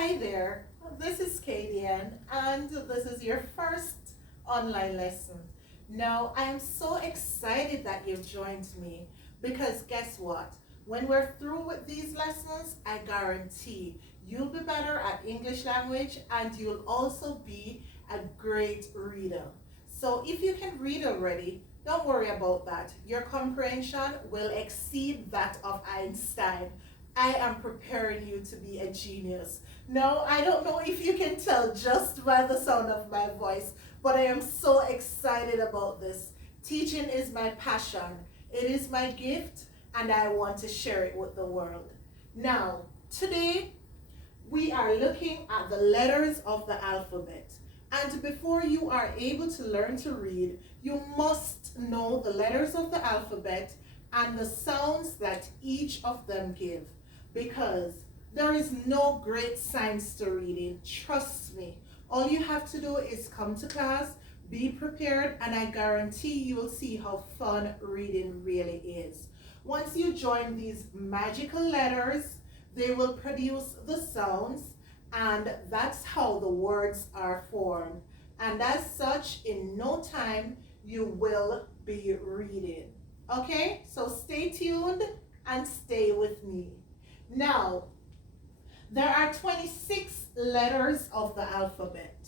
Hi there, this is Kadian, and this is your first online lesson. Now, I am so excited that you've joined me because guess what? When we're through with these lessons, I guarantee you'll be better at English language and you'll also be a great reader. So if you can read already, don't worry about that. Your comprehension will exceed that of Einstein. I am preparing you to be a genius. No, I don't know if you can tell just by the sound of my voice, but I am so excited about this. Teaching is my passion. It is my gift, and I want to share it with the world. Now, today, we are looking at the letters of the alphabet. And before you are able to learn to read, you must know the letters of the alphabet and the sounds that each of them give. Because there is no great science to reading, trust me. All you have to do is come to class, be prepared, and I guarantee you will see how fun reading really is. Once you join these magical letters, they will produce the sounds, and that's how the words are formed. And as such, in no time, you will be reading. Okay, so stay tuned and stay with me. Now, there are 26 letters of the alphabet,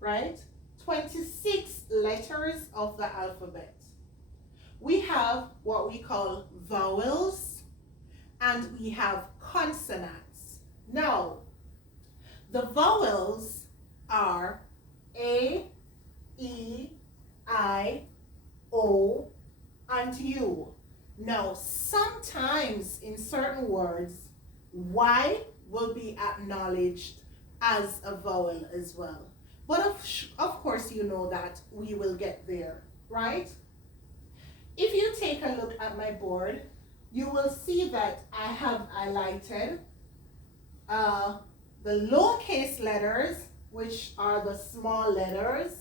right? 26 letters of the alphabet. We have what we call vowels and we have consonants. Now, the vowels are A, E, I, O, and U. Now, sometimes in certain words, Y will be acknowledged as a vowel as well. But of course you know that we will get there, right? If you take a look at my board, you will see that I have highlighted the lowercase letters, which are the small letters.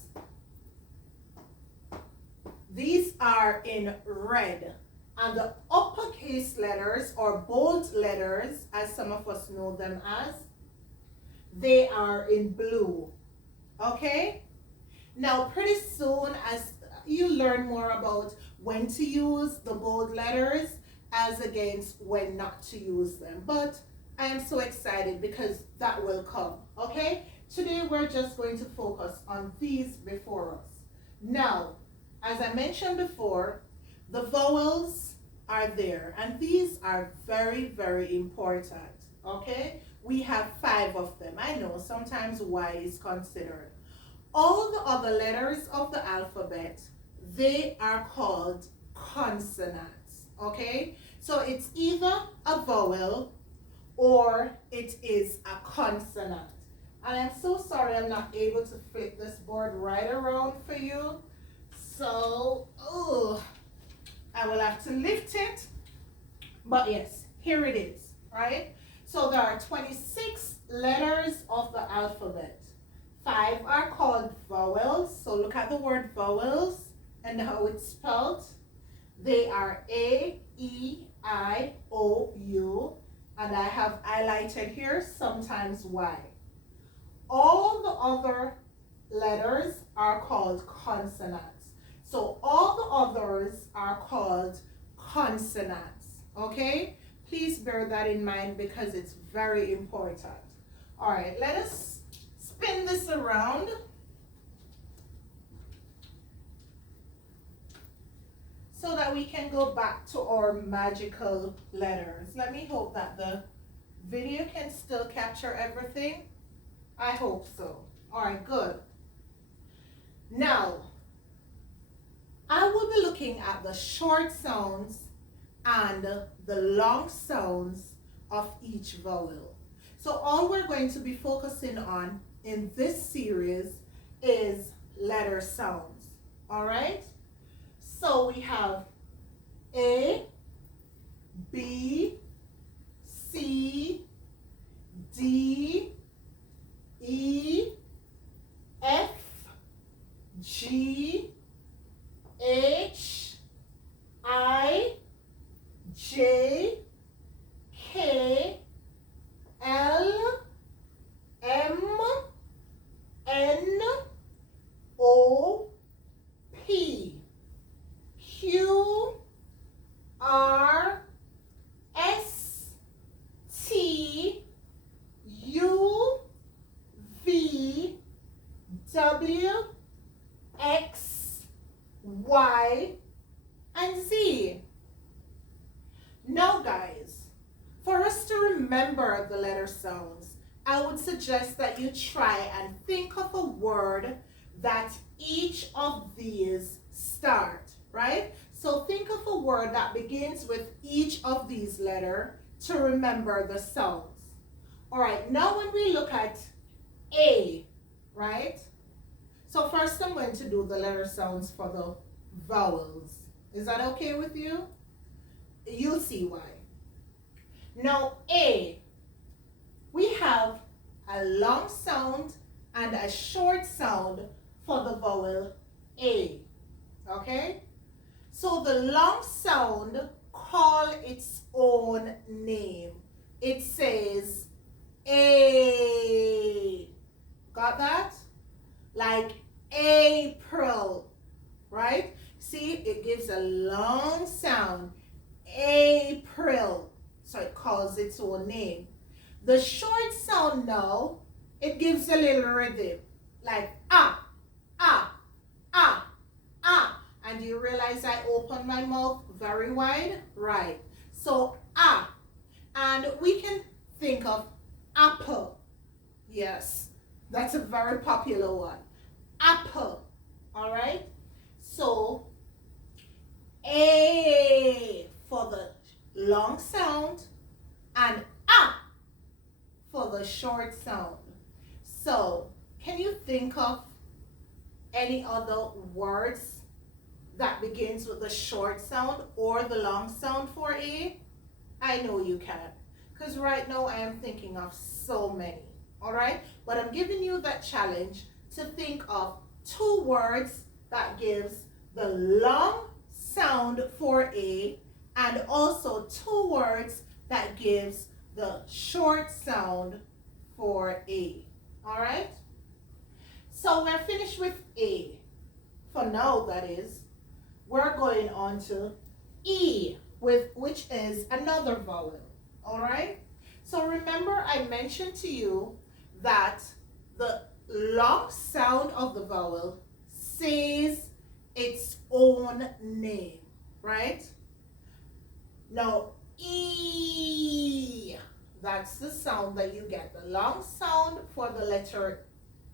These are in red. And the uppercase letters, or bold letters, as some of us know them as, they are in blue. Okay? Now, pretty soon, as you learn more about when to use the bold letters as against when not to use them. But I am so excited because that will come. Okay? Today, we're just going to focus on these before us. Now, as I mentioned before, the vowels are there, and these are very, very important, okay? We have 5 of them. I know sometimes Y is considered. All the other letters of the alphabet, they are called consonants, okay? So it's either a vowel or it is a consonant. And I'm so sorry I'm not able to flip this board right around for you. So, I will have to lift it, but yes, here it is, right? So there are 26 letters of the alphabet. 5 are called vowels, so look at the word vowels and how it's spelled. They are A, E, I, O, U, and I have highlighted here sometimes Y. All the other letters are called consonants. So all the others are called consonants, okay? Please bear that in mind because it's very important. All right, let us spin this around. So that we can go back to our magical letters. Let me hope that the video can still capture everything. I hope so. All right, good. Now, I will be looking at the short sounds and the long sounds of each vowel. So all we're going to be focusing on in this series is letter sounds. All right? So we have A, B, C, D, E, F, G, H, I, J, K, L, Now, guys, for us to remember the letter sounds, I would suggest that you try and think of a word that each of these start, right? So think of a word that begins with each of these letters to remember the sounds. All right, now when we look at A, right? So first I'm going to do the letter sounds for the vowels. Is that okay with you? You'll see why. Now A, we have a long sound and a short sound for the vowel A. Okay? So the long sound call its own name. It says A. Got that? Like April, right? See, it gives a long sound. April. So it calls its own name. The short sound now, it gives a little rhythm. Like ah, ah, ah, ah. And you realize I opened my mouth very wide? Right. So ah. And we can think of apple. Yes. That's a very popular one. Apple. All right. So A for the long sound and ah for the short sound. So can you think of any other words that begins with the short sound or the long sound for A? I know you can, because right now I am thinking of so many. All right, but I'm giving you that challenge to think of 2 words that gives the long sound for A and also 2 words that gives the short sound for A. All right, so we're finished with A for now, that is. We're going on to E, which is another vowel. All right, so remember I mentioned to you that the long sound of the vowel says its own name, right? Now E, that's the sound that you get, the long sound for the letter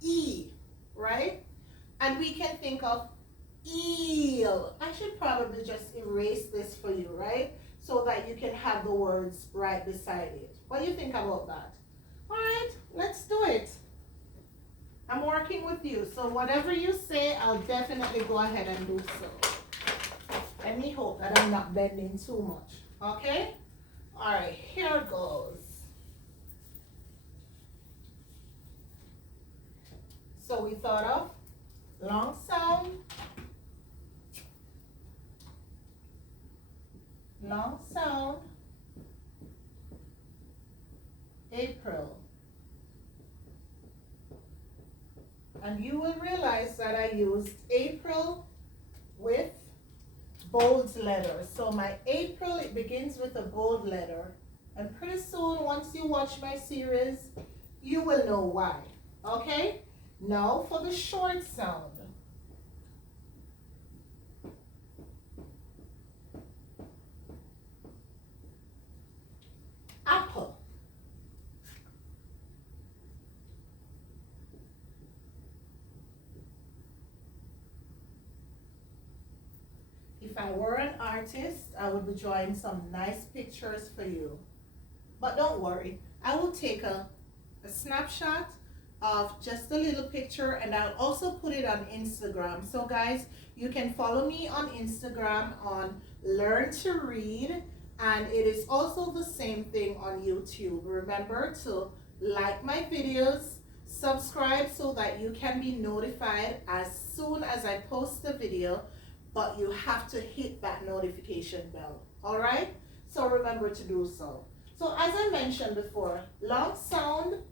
E, right? And we can think of eel. I should probably just erase this for you, right? So that you can have the words right beside it. What do you think about that? All right, let's do it. I'm working with you, so whatever you say, I'll definitely go ahead and do so. Let me hope that I'm not bending too much, okay? All right, here goes. So we thought of long sound, April. And you will realize that I used April with bold letters. So my April, it begins with a bold letter. And pretty soon, once you watch my series, you will know why. Okay? Now for the short sound. Apple. If I were an artist, I would be drawing some nice pictures for you. But don't worry, I will take a snapshot of just a little picture and I'll also put it on Instagram. So guys, you can follow me on Instagram on Learn to Read, and it is also the same thing on YouTube. Remember to like my videos, subscribe so that you can be notified as soon as I post a video, but you have to hit that notification bell. All right, so remember to do so. So as I mentioned before, long sound,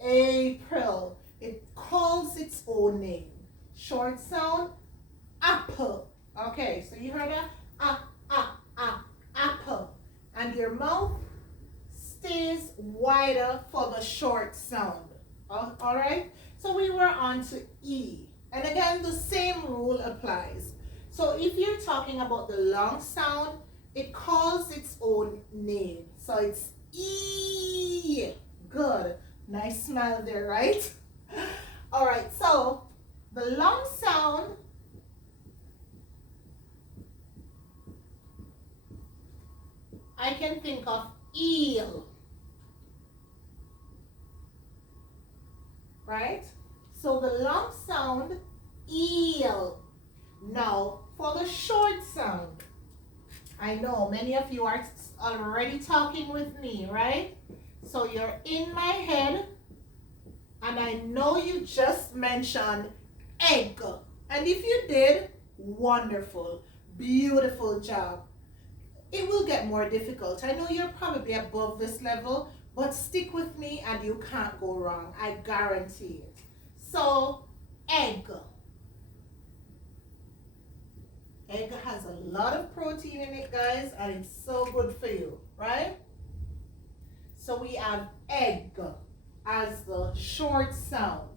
April, it calls its own name. Short sound, apple. Okay, so you heard that? Apple. And your mouth stays wider for the short sound. All right, so we were on to E. And again, the same rule applies. So if you're talking about the long sound, It calls its own name. So it's E. Good. Nice smile there, right? All right, so the long sound I can think of eel, right? So the long sound, eel. Now, for the short sound, I know many of you are already talking with me, right? So you're in my head, and I know you just mentioned egg. And if you did, wonderful, beautiful job. It will get more difficult. I know you're probably above this level, but stick with me and you can't go wrong. I guarantee it. So, egg. Egg has a lot of protein in it, guys, and it's so good for you, right? So we have egg as the short sound.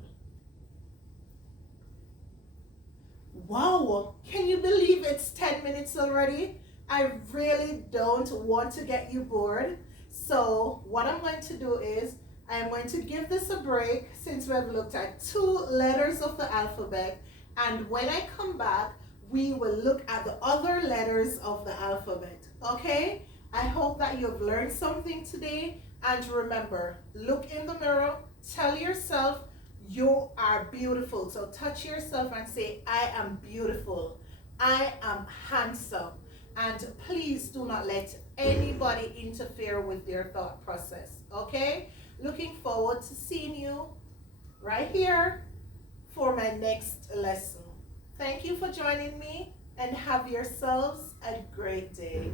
Wow, can you believe it's 10 minutes already? I really don't want to get you bored. So what I'm going to do is I'm going to give this a break since we've looked at 2 letters of the alphabet. And when I come back, we will look at the other letters of the alphabet. Okay? I hope that you've learned something today. And remember, look in the mirror, tell yourself you are beautiful. So touch yourself and say, I am beautiful. I am handsome. And please do not let anybody interfere with your thought process. Okay? Looking forward to seeing you right here for my next lesson. Thank you for joining me and have yourselves a great day.